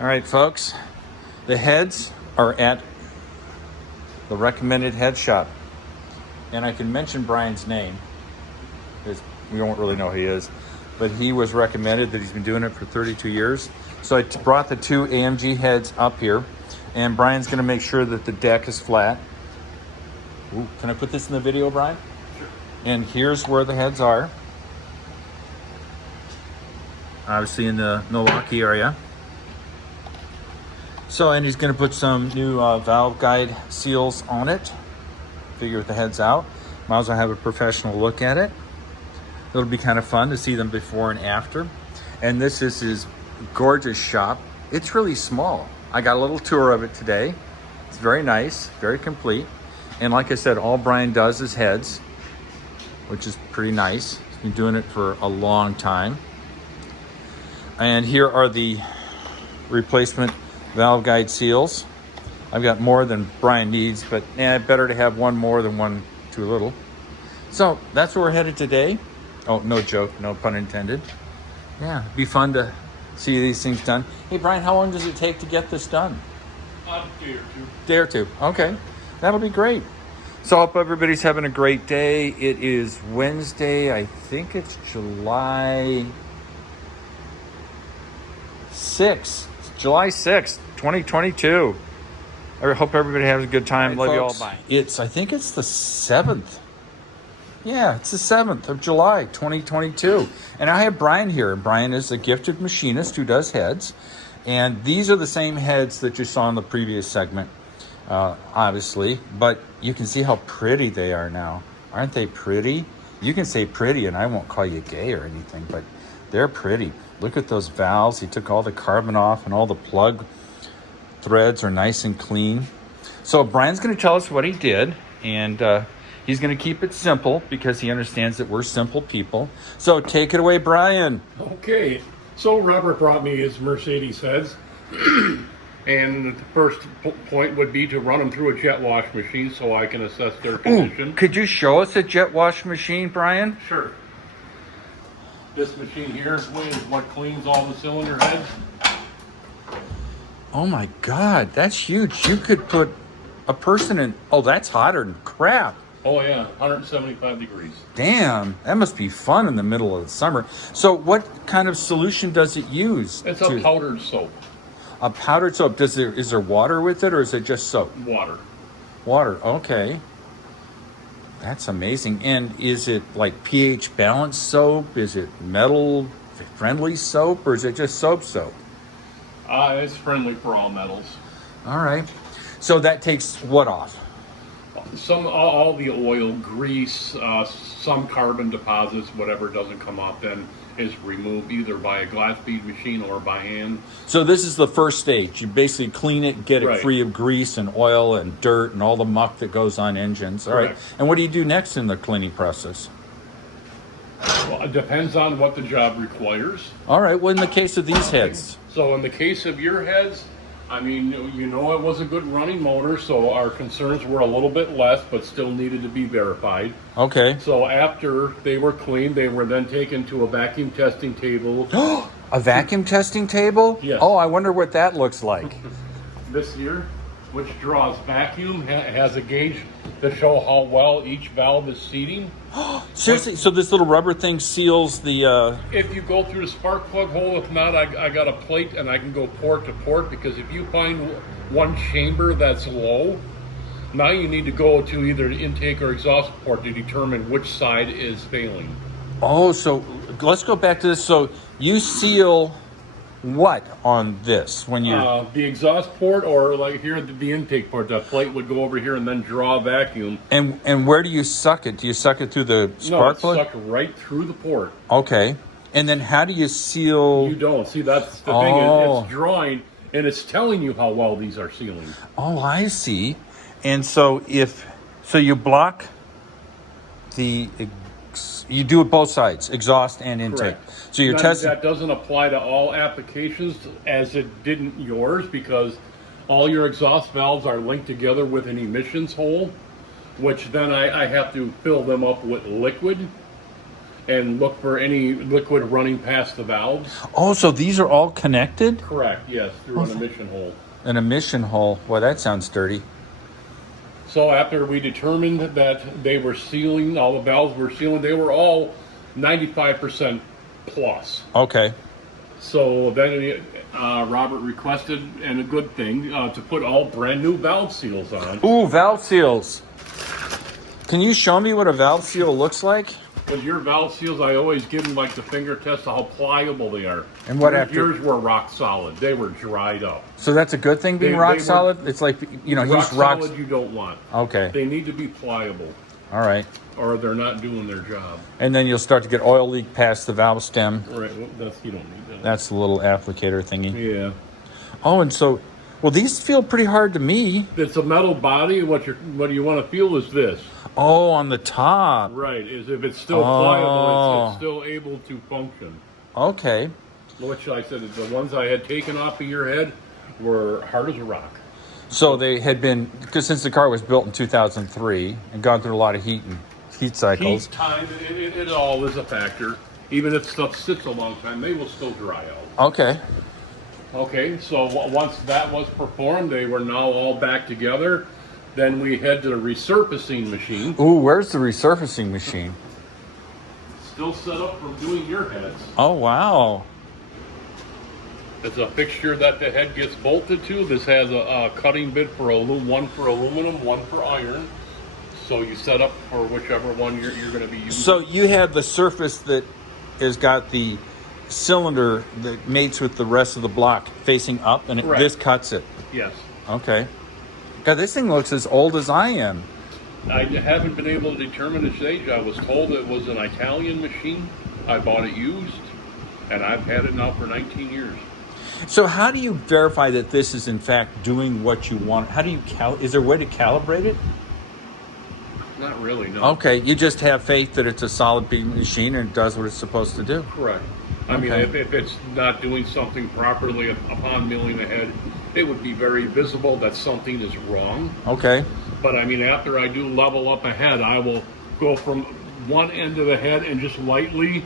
All right, folks, the heads are at the recommended head shop. And I can mention Brian's name, because we don't really know who he is, but he was recommended that he's been doing it for 32 years. So I brought the two AMG heads up here, and Brian's gonna make sure that the deck is flat. Ooh, can I put this in the video, Brian? Sure. And here's where the heads are. Obviously in the Milwaukee area. So, and he's gonna put some new valve guide seals on it. Figure the head's out. Might as well have a professional look at it. It'll be kind of fun to see them before and after. And this is his gorgeous shop. It's really small. I got a little tour of it today. It's very nice, very complete. And like I said, all Brian does is heads, which is pretty nice. He's been doing it for a long time. And here are the replacement valve guide seals. I've got more than Brian needs, but better to have one more than one too little. So that's where we're headed today. Oh, no joke, no pun intended. Yeah, it'd be fun to see these things done. Hey Brian, how long does it take to get this done? A day or two. Day or two, okay. That'll be great. So I hope everybody's having a great day. It is Wednesday, I think it's July 6th. July 6th, 2022. I hope everybody has a good time. All right, Love you folks. all. Bye. I think it's the 7th. Yeah, it's the 7th of July, 2022. And I have Brian here. Brian is a gifted machinist who does heads. And these are the same heads that you saw in the previous segment, obviously. But you can see how pretty they are now. Aren't they pretty? You can say pretty and I won't call you gay or anything, but they're pretty. Look at those valves. He took all the carbon off and all the plug threads are nice and clean. So Brian's going to tell us what he did, and he's going to keep it simple because he understands that we're simple people. So take it away, Brian. Okay, so Robert brought me his Mercedes heads, and the first point would be to run them through a jet wash machine so I can assess their condition. Ooh, could you show us a jet wash machine, Brian? Sure. This machine here is what cleans all the cylinder heads. Oh my God, that's huge. You could put a person in. Oh, that's hotter than crap. Oh yeah, 175 degrees. Damn, that must be fun in the middle of the summer. So what kind of solution does it use? It's a powdered soap. A powdered soap. Is there water with it, or is it just soap? Water. Water, okay. That's amazing. And is it like pH balanced soap? Is it metal friendly soap, or is it just soap? It's friendly for all metals. All right. So that takes what off? All the oil, grease, some carbon deposits, whatever doesn't come off then is removed either by a glass bead machine or by hand. So this is the first stage. You basically clean it, get it Right. free of grease and oil and dirt and all the muck that goes on engines. All right. Correct. And what do you do next in the cleaning process? Well, it depends on what the job requires. All right. Well, in the case of these heads. So in the case of your heads, I mean, it was a good running motor, so our concerns were a little bit less, but still needed to be verified. Okay. So after they were cleaned, they were then taken to a vacuum testing table. A vacuum testing table? Yes. Oh, I wonder what that looks like. This here, which draws vacuum, has a gauge to show how well each valve is seating. Seriously? So this little rubber thing seals the... If you go through the spark plug hole, if not, I got a plate and I can go port to port, because if you find one chamber that's low, now you need to go to either the intake or exhaust port to determine which side is failing. Oh, so let's go back to this. So you seal what on this when you... The exhaust port, or like here the intake port, that plate would go over here and then draw vacuum. And where do you suck it? Do you suck it through the spark plug? No, it's sucked right through the port. Okay. And then how do you seal... You don't. See, that's the thing. It's drawing, and it's telling you how well these are sealing. Oh, I see. And so so you block you do it both sides, exhaust and intake. Correct. So you're testing... That doesn't apply to all applications as it didn't yours, because all your exhaust valves are linked together with an emissions hole, which then I have to fill them up with liquid. and look for any liquid running past the valves. Oh, so these are all connected? Correct, yes, through an emission hole. An emission hole. Boy, that sounds dirty. So after we determined that they were sealing, all the valves were sealing, they were all 95% plus. Okay. So then Robert requested, and a good thing, to put all brand new valve seals on. Ooh, valve seals. Can you show me what a valve seal looks like? With your valve seals, I always give them like the finger test of how pliable they are. And what after? Yours were rock solid. They were dried up. So that's a good thing, being rock solid? It's like, you know, Rock he's rock solid you don't want. Okay. They need to be pliable, All right. or they're not doing their job. And then you'll start to get oil leak past the valve stem. Right, well, you don't need that. That's the little applicator thingy. Yeah. Oh, and so, well, these feel pretty hard to me. It's a metal body. What you want to feel is this. Oh, on the top. Right, is if it's still pliable, it's still able to function. Okay. Which I said, the ones I had taken off of your head were hard as a rock. So they had been, because since the car was built in 2003 and gone through a lot of heat cycles. Heat time, it all is a factor. Even if stuff sits a long time, they will still dry out. Okay. Okay, so once that was performed, they were now all back together. Then we head to the resurfacing machine. Ooh, where's the resurfacing machine? Still set up from doing your heads. Oh, wow. It's a fixture that the head gets bolted to. This has a cutting bit for one for aluminum, one for iron. So you set up for whichever one you're going to be using. So you have the surface that has got the cylinder that mates with the rest of the block facing up, and this cuts it. Yes. Okay. God, this thing looks as old as I am. I haven't been able to determine its age. I was told it was an Italian machine. I bought it used, and I've had it now for 19 years. So how do you verify that this is in fact doing what you want? How do you is there a way to calibrate it? Not really, no. Okay, you just have faith that it's a solid beam machine and it does what it's supposed to do. Correct. I mean, if it's not doing something properly upon milling the head, it would be very visible that something is wrong. Okay. But I mean, after I do level up a head, I will go from one end of the head and just lightly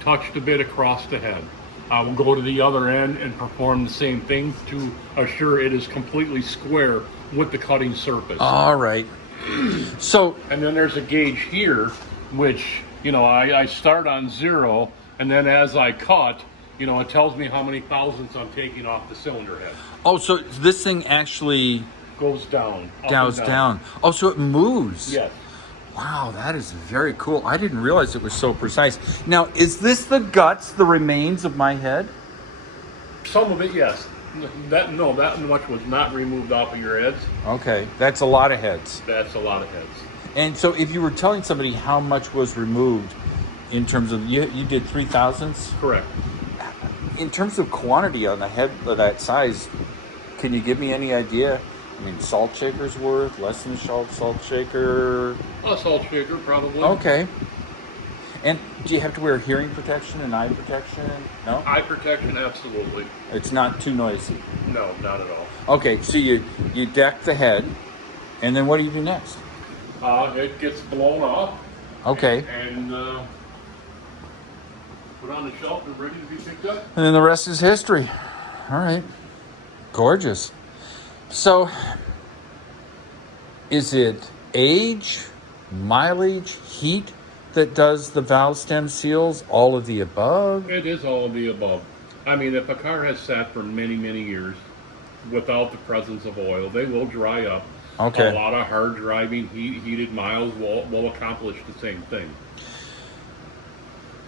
touch the bit across the head. I will go to the other end and perform the same thing to assure it is completely square with the cutting surface. All right. So, and then there's a gauge here, which, you know, I start on 0, and then as I cut, you know, it tells me how many thousandths I'm taking off the cylinder head. Oh, so this thing actually goes down. Goes down. Oh, so it moves. Yes. Wow, that is very cool. I didn't realize it was so precise. Now, is this the guts, the remains of my head? Some of it, yes. That much was not removed off of your heads. Okay, that's a lot of heads. That's a lot of heads. And so if you were telling somebody how much was removed in terms of, you did 3 thousandths? Correct. In terms of quantity on a head of that size, can you give me any idea? I mean, salt shaker's worth, less than a salt shaker? A salt shaker, probably. Okay. And do you have to wear hearing protection and eye protection? No? Eye protection, absolutely. It's not too noisy? No, not at all. Okay, so you deck the head, and then what do you do next? It gets blown off. Okay. And put on the shelf and ready to be picked up. And then the rest is history. All right. Gorgeous. So, is it age, mileage, heat that does the valve stem seals? All of the above? It is all of the above. I mean, if a car has sat for many, many years without the presence of oil, they will dry up. Okay. A lot of hard driving, heated miles will accomplish the same thing.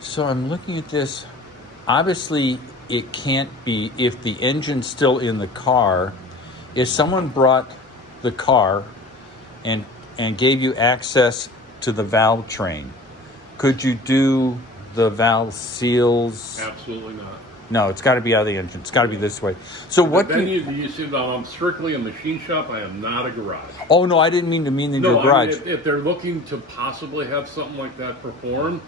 So I'm looking at this. Obviously, it can't be, if the engine's still in the car, if someone brought the car and gave you access to the valve train, could you do the valve seals? Absolutely not. No, it's got to be out of the engine. It's got to be this way. So what? Then you see, I'm strictly a machine shop. I am not a garage. Oh no, I didn't mean to mean in your garage. I mean, if they're looking to possibly have something like that performed,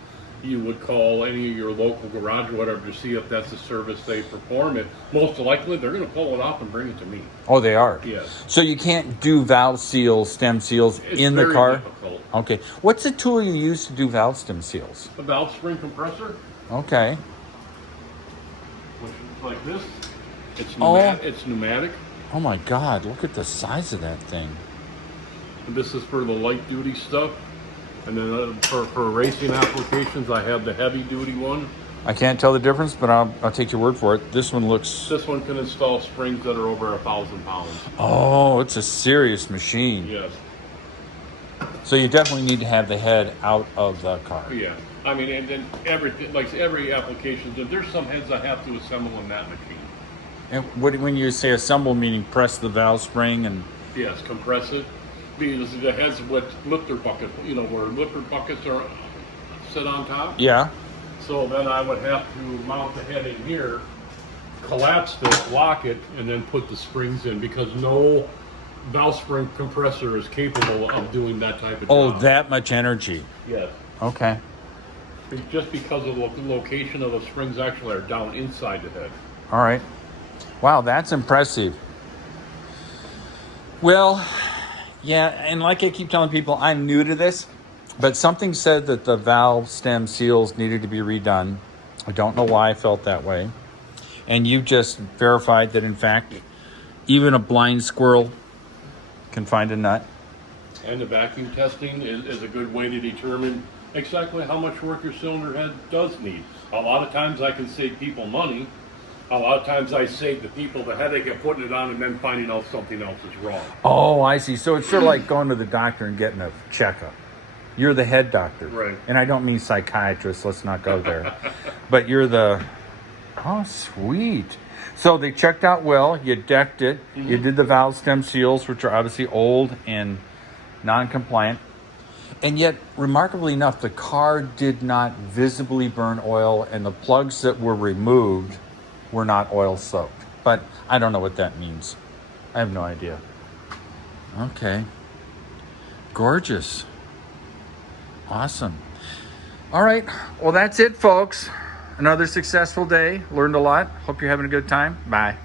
you would call any of your local garage or whatever to see if that's a service they perform. It most likely they're going to pull it off and bring it to me. Oh, they are? Yes. So you can't do valve seals, stem seals It's in the very car? difficult. Okay. What's the tool you use to do valve stem seals? A valve spring compressor, Okay. which is like this. It's Oh. it's pneumatic. Oh my God, look at the size of that thing. And this is for the light duty stuff. And then for racing applications, I have the heavy duty one. I can't tell the difference, but I'll take your word for it. This one looks... This one can install springs that are over 1,000 pounds. Oh, it's a serious machine. Yes. So you definitely need to have the head out of the car. Yeah. I mean, and then everything, like every application, there's some heads I have to assemble in that machine. And when you say assemble, meaning press the valve spring and... Yes, compress it. Because the heads with lifter bucket, you know, where lifter buckets are sit on top. Yeah. So then I would have to mount the head in here, collapse this, lock it, and then put the springs in, because no valve spring compressor is capable of doing that type of Oh, job. that much energy. Yes. Okay. Just because of the location of the springs actually are down inside the head. All right. Wow, that's impressive. Well, yeah, and like I keep telling people, I'm new to this, but something said that the valve stem seals needed to be redone. I don't know why I felt that way. And you just verified that, in fact, even a blind squirrel can find a nut. And the vacuum testing is a good way to determine exactly how much work your cylinder head does need. A lot of times I can save people money. A lot of times I save the people the headache of putting it on and then finding out something else is wrong. Oh, I see. So it's sort of like going to the doctor and getting a checkup. You're the head doctor. Right. And I don't mean psychiatrist. Let's not go there. But you're the... Oh, sweet. So they checked out well. You decked it. You did the valve stem seals, which are obviously old and non-compliant. And yet, remarkably enough, the car did not visibly burn oil, and the plugs that were removed were not oil soaked. But I don't know what that means. I have no idea. Okay. Gorgeous. Awesome. All right. Well, that's it, folks. Another successful day. Learned a lot. Hope you're having a good time. Bye.